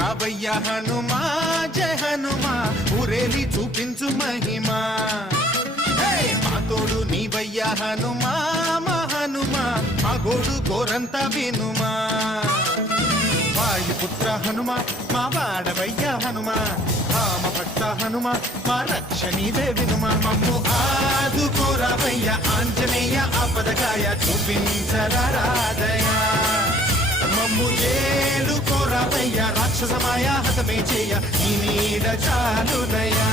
రావయ్య హనుమా జయ హనుమా ఊరేలి చూపించు మహిమా మా తోడు నీవయ్య హనుమా మా హనుమా మా గోడు గోరంత వినుమా వాయుపుత్ర హనుమా మా వాడవయ్య హనుమా రామ భక్త హనుమా మా రక్షణీదే వినుమా మమ్ము ఆదుకోరావయ్య ఆంజనేయ ఆపదగాయ చూపించరాదయ మమ్ము ఏలుకోరావయ్య రాక్షసమాయ హతమే చేయ నీ నీడ చాలుదయా